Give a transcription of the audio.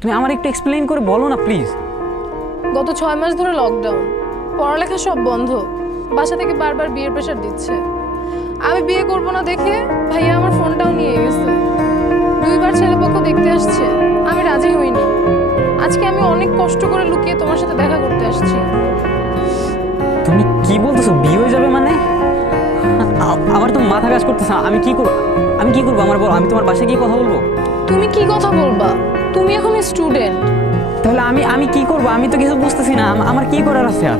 তুমি আমার একটু এক্সপ্লেইন করে বলো না প্লিজ। গত 6 মাস ধরে লকডাউন, পড়ালেখা সব বন্ধ, বাসা থেকে বারবার বিয়ের প্রেশার দিচ্ছে। আমি বিয়ে করব না দেখে ভাইয়া আমার ফোনটাও নিয়ে গেছে। 2বার ছেলেপক্ষ দেখতে আসছে, আমি রাজি হইনি। আজকে আমি অনেক কষ্ট করে লুকিয়ে তোমার সাথে দেখা করতে আসছি। তুমি কি বলতেছো, বিয়ে হয়ে যাবে মানে? আমার তো মাথা কাজ করতেছে না। আমি কি করবো আমার বলো, আমি তোমার বাসায় গিয়ে কথা বলবো? তুমি কি কথা বলবা? তুমি এখন স্টুডেন্ট। তাহলে আমি কি করবো? আমি তো কিছু বুঝতেছি না, আমার কি করার আছে আর?